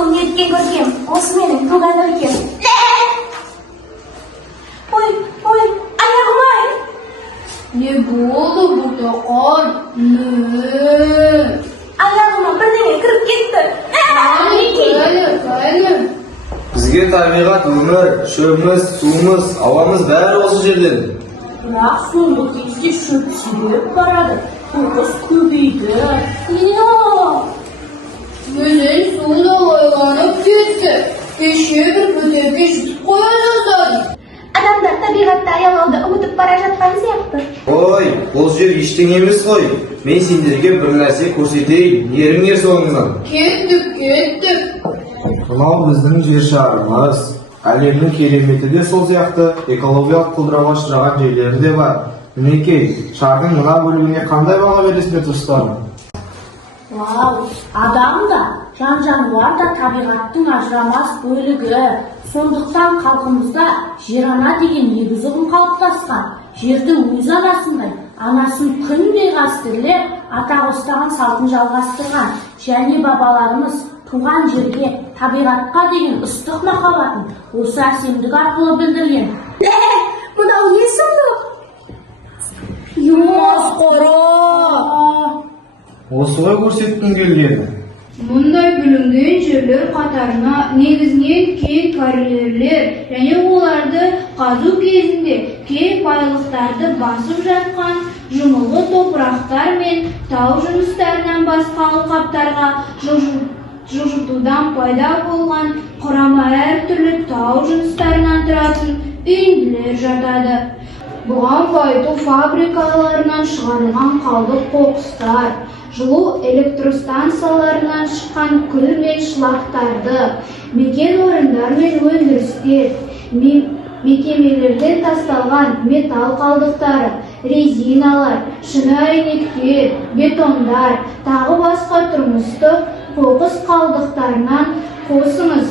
Ko'zim yetgan ko'rgim, o'zi mening tug'an o'lkim. Oy, oyog'im. Ne bo'ldi bu to'qon? Oyog'imga birdenga kirib ketdi. Qayli. Bizga tabiat, umr, sho'rimiz, suvimiz, havamiz bari o'sha yerdan. Biroq so'nggi kezde shub sirib boradi. Qo'rqish ko'paydi. Yo'q. Mening suvda oyg'onib ketdi. Kecha bir butekka yutib qo'yadi. Adamlar tabiatda ayolda o'tib borayotgan siyapti. Voy, o'z yer ishting emas qo'y. Men senlarga bir narsa ko'rsatay, yeringga so'ngdan. Ketdik. Mana bizning yer sharimiz. Alemning keremetida so'z yoqdi, ekologik qildiravochragan joylari da bor. Mineki, sharning mana bo'limiga qanday baho berasiz do'stlar? Wow, adam da, can-canvar da tabiatın ajramaz bölügi. Soндықтан халқымызda жер ана деген негізі ұғым қалыптасқан. Жердің өз анасындай, анасын күндей қастерлеп, атақ ұстаған салтын жалғастырған. Және бабаларымыз туған жерге, табиғатқа деген ыстық махаббатын осы әсемдік арқылы білдірген. Мынау не сұмдық? Масқара! Осылай көрсеткім келгені. Мұндай бүлінген жерлер қатарына негізінен кей карьерлер және оларды қазу кезінде кей байлықтарды басып жатқан жұмылғы топырақтар мен тау жыныстарынан басқа алқаптарға жылжытудан пайда болған құрамы әртүрлі тау жыныстарынан тұратын үйінділер жатады. Бұған байыту фабрикаларынан шығарылған қалдық қоқыстар, жылу электростанцияларынан шыққан күл мен шлактарды, мекен орындар мен өндірістер, мекемелерден тасталған металл қалдықтары, резиналар, шыны әйнектер, бетондар, тағы басқа тұрмыстық қоқыс қалдықтарынан қосыңыз.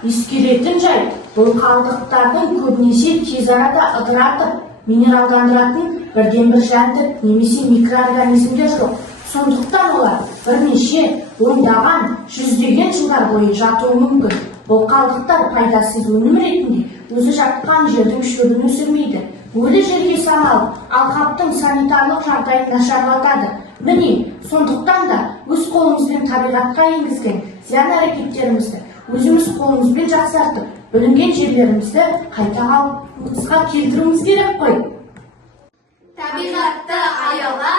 Ескеретін жайт, бұл қалдықтардың көбінесе тез арада ыдыратып, минералдандыратын бірден-бір жәндік немесе микроорганизмдер жоқ. Сондықтан олар бірнеше ондаған, жүздеген жылдар бойы жатуы мүмкін. Бұл қалдықтар пайдасыз өнім ретінде өзі жатқан жердің шөбін өсірмейді. Өлі жерге саналып, алқаптың санитарлық жағдайын нашарлатады. Міне, сондықтан да өз қолымызбен табиғатқа енгізген зиян әрекеттерімізді өзіміз қолымызбен жақсартып, бүлінген жерлерімізді қайта қалпымызға келтіруіміз керек қой. Табиғатты аяла,